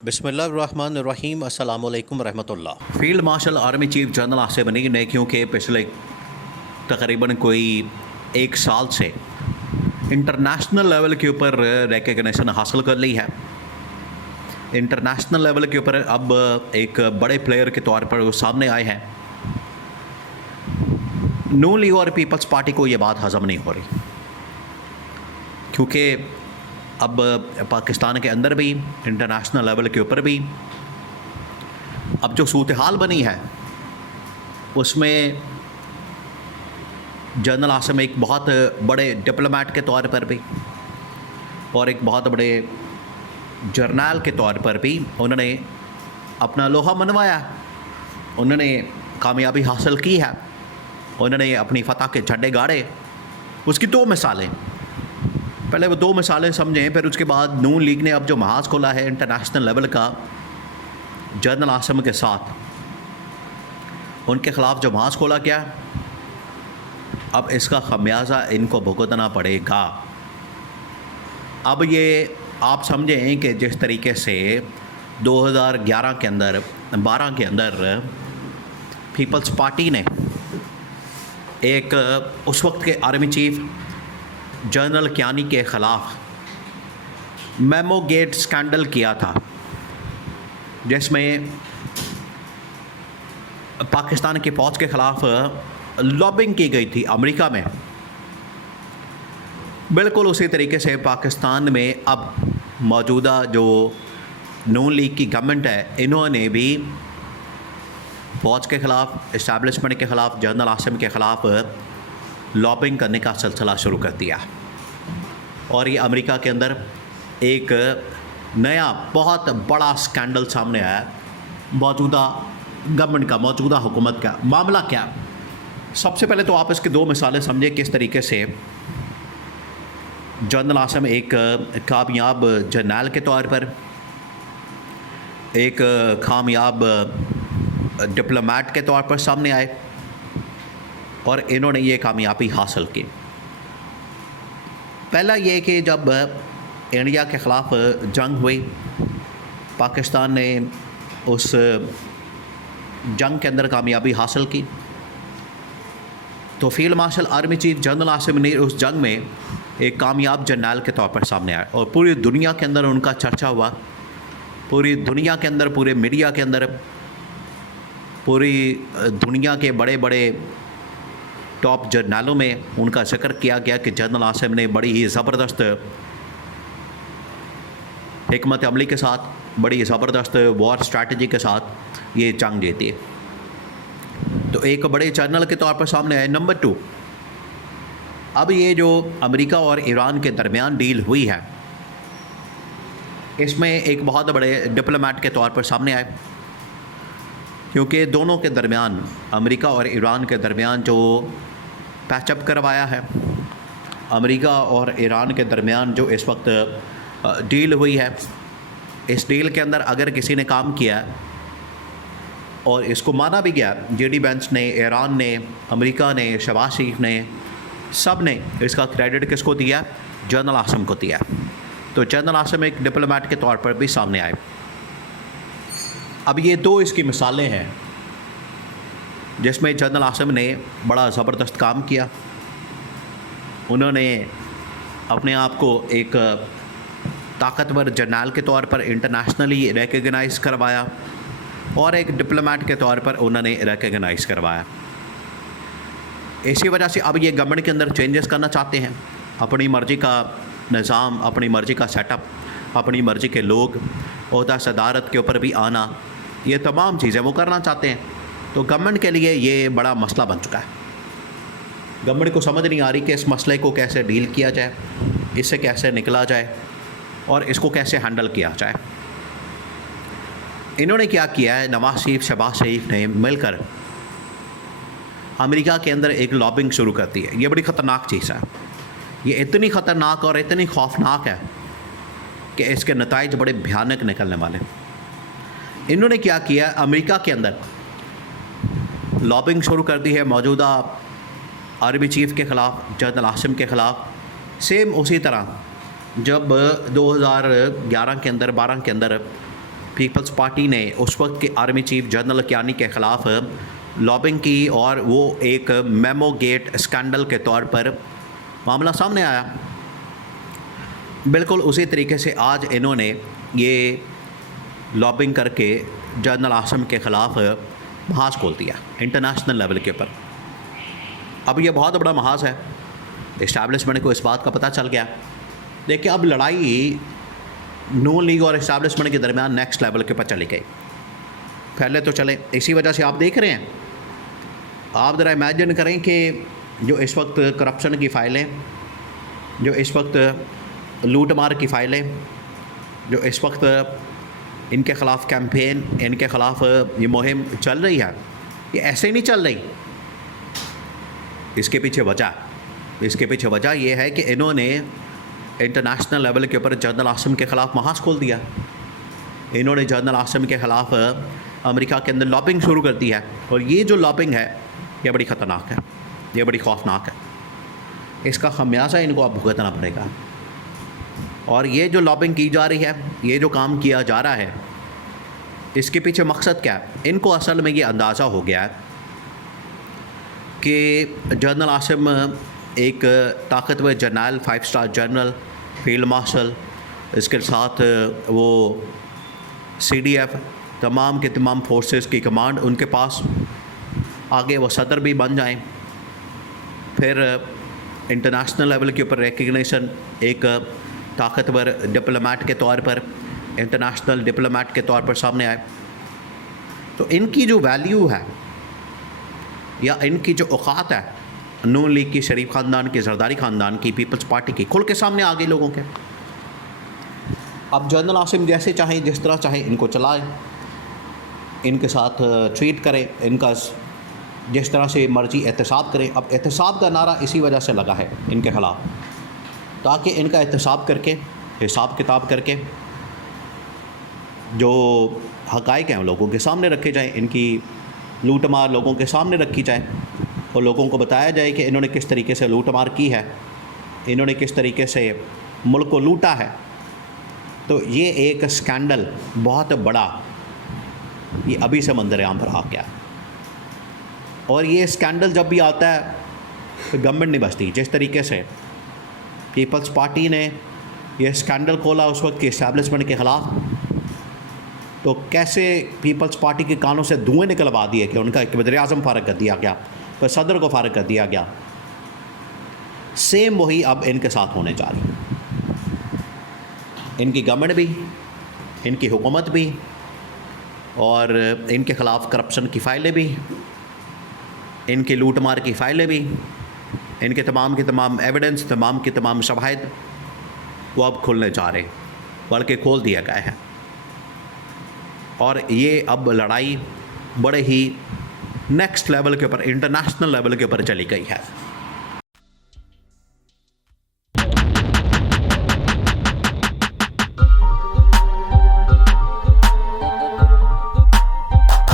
बिस्मिल्लाहिर्रहमानिर्रहीम अस्सलाम वालेकुम रहमतुल्लाह। Field marshal army chief general Asim Munir ने क्योंकि पिछले तकरीबन कोई एक साल से इंटरनेशनल लेवल के ऊपर रिकग्निशन हासिल कर ली है। इंटरनेशनल लेवल के ऊपर अब एक बड़े प्लेयर के तौर पर वो सामने आए हैं। नून लीग और पीपल्स पार्टी को ये बात हज़म नहीं हो रही, क्योंकि अब पाकिस्तान के अंदर भी इंटरनेशनल लेवल के ऊपर भी अब जो सूरत हाल बनी है उसमें जनरल आसिम एक बहुत बड़े डिप्लोमेट के तौर पर भी और एक बहुत बड़े जर्नल के तौर पर भी उन्होंने अपना लोहा मनवाया, उन्होंने कामयाबी हासिल की है, उन्होंने अपनी फतह के झंडे गाड़े। उसकी दो मिसालें, पहले वो दो मिसालें समझें, फिर उसके बाद नून लीग ने अब जो महाज खोला है इंटरनेशनल लेवल का जनरल आसिम के साथ, उनके ख़िलाफ़ जो महाज खोला गया, अब इसका खमियाजा इनको भुगतना पड़ेगा। अब ये आप समझें कि जिस तरीके से 2011 के अंदर 12 के अंदर पीपल्स पार्टी ने एक उस वक्त के आर्मी चीफ जनरल कियानी के ख़िलाफ़ मेमो गेट स्कैंडल किया था, जिसमें पाकिस्तान की फ़ौज के ख़िलाफ़ लॉबिंग की गई थी अमेरिका में। बिल्कुल उसी तरीके से पाकिस्तान में अब मौजूदा जो नून लीग की गवर्नमेंट है, इन्होंने भी फ़ौज के ख़िलाफ़, इस्टेब्लिशमेंट के ख़िलाफ़, जनरल आसिम के ख़िलाफ़ लॉबिंग करने का सिलसिला शुरू कर दिया। और ये अमेरिका के अंदर एक नया बहुत बड़ा स्कैंडल सामने आया मौजूदा गवर्नमेंट का, मौजूदा हुकूमत का। मामला क्या? सबसे पहले तो आप इसकी दो मिसालें समझें किस तरीके से जनरल आसिम एक कामयाब जर्नल के तौर पर, एक कामयाब डिप्लोमेट के तौर पर सामने आए और इन्होंने ये कामयाबी हासिल की। पहला ये कि जब इंडिया के ख़िलाफ़ जंग हुई, पाकिस्तान ने उस जंग के अंदर कामयाबी हासिल की, तो field marshal army chief general Asim Munir उस जंग में एक कामयाब जर्नल के तौर पर सामने आए और पूरी दुनिया के अंदर उनका चर्चा हुआ। पूरी दुनिया के अंदर, पूरे मीडिया के अंदर, पूरी दुनिया के बड़े बड़े टॉप जर्नलों में उनका जिक्र किया गया कि जनरल आसिम ने बड़ी ही ज़बरदस्त हिकमत अमली के साथ, बड़ी ज़बरदस्त वॉर स्ट्रैटेजी के साथ ये जंग जीती। तो एक बड़े जर्नल के तौर पर सामने आए। नंबर 2, अब ये जो अमेरिका और ईरान के दरमियान डील हुई है, इसमें एक बहुत बड़े डिप्लोमेट के तौर पर सामने आए, क्योंकि दोनों के दरमियान, अमेरिका और ईरान के दरमियान जो पैचअप करवाया है, अमेरिका और ईरान के दरमियान जो इस वक्त डील हुई है, इस डील के अंदर अगर किसी ने काम किया और इसको माना भी गया, जेडी वेंस ने, ईरान ने, अमेरिका ने, शहबाज शरीफ ने, सब ने इसका क्रेडिट किसको दिया? जनरल आसिम को दिया। तो जनरल आसिम एक डिप्लोमेट के तौर पर भी सामने आए। अब ये दो इसकी मिसालें हैं जिसमें जनरल आसिम ने बड़ा ज़बरदस्त काम किया। उन्होंने अपने आप को एक ताकतवर जर्नल के तौर पर इंटरनेशनली रिकग्नाइज़ करवाया और एक डिप्लोमेट के तौर पर उन्होंने रिकग्नाइज़ करवाया। इसी वजह से अब ये गवर्नमेंट के अंदर चेंजेस करना चाहते हैं, अपनी मर्ज़ी का निज़ाम, अपनी मर्ज़ी का सेटअप, अपनी मर्ज़ी के लोग, ओहदा सदारत के ऊपर भी आना, ये तमाम चीज़ें वो करना चाहते हैं। तो गवर्नमेंट के लिए ये बड़ा मसला बन चुका है। गवर्नमेंट को समझ नहीं आ रही कि इस मसले को कैसे डील किया जाए, इससे कैसे निकला जाए और इसको कैसे हैंडल किया जाए। इन्होंने क्या किया है, नवाज शरीफ, शहबाज शरीफ ने मिलकर अमेरिका के अंदर एक लॉबिंग शुरू कर दी है। ये बड़ी ख़तरनाक चीज़ है। ये इतनी ख़तरनाक और इतनी खौफनाक है कि इसके नताइज बड़े भयानक निकलने वाले। इन्होंने क्या किया, अमेरिका के अंदर लॉबिंग शुरू कर दी है मौजूदा आर्मी चीफ के ख़िलाफ़, जनरल आसिम के ख़िलाफ़। सेम उसी तरह जब 2011 के अंदर 12 के अंदर पीपल्स पार्टी ने उस वक्त के आर्मी चीफ जनरल कियानी के ख़िलाफ़ लॉबिंग की और वो एक मेमो गेट स्कैंडल के तौर पर मामला सामने आया। बिल्कुल उसी तरीके से आज इन्होंने ये लॉबिंग करके जनरल आसिम के ख़िलाफ़ महाज खोल दिया इंटरनेशनल लेवल के ऊपर। अब ये बहुत बड़ा महाज है, इस्टेब्लिशमेंट को इस बात का पता चल गया। देखिए अब लड़ाई नून लीग और इस्टेब्लिशमेंट के दरमियान नेक्स्ट लेवल के ऊपर चली गई। पहले तो चले, इसी वजह से आप देख रहे हैं, आप ज़रा इमेजिन करें कि जो इस वक्त करप्शन की फ़ाइलें, जो इस वक्त लूट मार की फ़ाइलें, जो इस वक्त इनके ख़िलाफ़ कैंपेन, इनके ख़िलाफ़ ये मुहिम चल रही है, ये ऐसे नहीं चल रही। इसके पीछे वजह ये है कि इन्होंने इंटरनेशनल लेवल के ऊपर जनरल आसिम के ख़िलाफ़ महाज खोल दिया। इन्होंने जनरल आसिम के ख़िलाफ़ अमेरिका के अंदर लॉबिंग शुरू कर दी है, और ये जो लॉबिंग है ये बड़ी ख़तरनाक है, ये बड़ी खौफनाक है। इसका खमियाजा इनको अब भुगतना पड़ेगा। और ये जो लॉबिंग की जा रही है, ये जो काम किया जा रहा है, इसके पीछे मकसद क्या है? इनको असल में ये अंदाज़ा हो गया है कि जनरल आसिम एक ताकतवर general, 5 star general, field marshal, इसके साथ वो CDF, तमाम के तमाम फोर्सेस की कमांड उनके पास, आगे वो सदर भी बन जाएं, फिर इंटरनेशनल लेवल के ऊपर रिकग्निशन, एक ताकतवर डिप्लोमेट के तौर पर, इंटरनेशनल डिप्लोमेट के तौर पर सामने आए। तो इनकी जो वैल्यू है या इनकी जो औकात है, नून लीग की, शरीफ ख़ानदान की, जरदारी ख़ानदान की, पीपल्स पार्टी की, खुल के सामने आ गई लोगों के। अब जनरल आसिम जैसे चाहें, जिस तरह चाहें इनको चलाएं, इनके साथ ट्रीट करें, इनका जिस तरह से मर्जी एहतसाब करें। अब एहतसाब का नारा इसी वजह से लगा है इनके ख़िलाफ़, ताकि इनका एहतसाब करके, हिसाब किताब करके जो हक़ाइक़ हैं लोगों के सामने रखे जाएं, इनकी लूट मार लोगों के सामने रखी जाए, और लोगों को बताया जाए कि इन्होंने किस तरीके से लूट मार की है, इन्होंने किस तरीके से मुल्क को लूटा है। तो ये एक स्कैंडल बहुत बड़ा ये अभी से मंजर आम पर आ गया। और ये स्कैंडल जब भी आता है तो गवर्नमेंट नहीं बचती। जिस तरीके से पीपल्स पार्टी ने यह स्कैंडल खोला उस वक्त की इस्टेब्लिशमेंट के ख़िलाफ़, तो कैसे पीपल्स पार्टी के कानों से धुएँ निकलवा दिए कि उनका एक वज़ीर-ए-आज़म फ़ारग कर दिया गया, फिर सदर को फ़ारग कर दिया गया। सेम वही अब इनके साथ होने जा रही है। इनकी गवर्नमेंट भी, इनकी हुकूमत भी, और इनके ख़िलाफ़ करप्शन की फ़ाइलें भी, इनकी लूट मार की फ़ाइलें भी, इनके तमाम के तमाम एविडेंस, तमाम के तमाम शवाहिद वो अब खुलने जा रहे, बल्कि खोल दिया गया है। और ये अब लड़ाई बड़े ही नेक्स्ट लेवल के ऊपर, इंटरनेशनल लेवल के ऊपर चली गई है।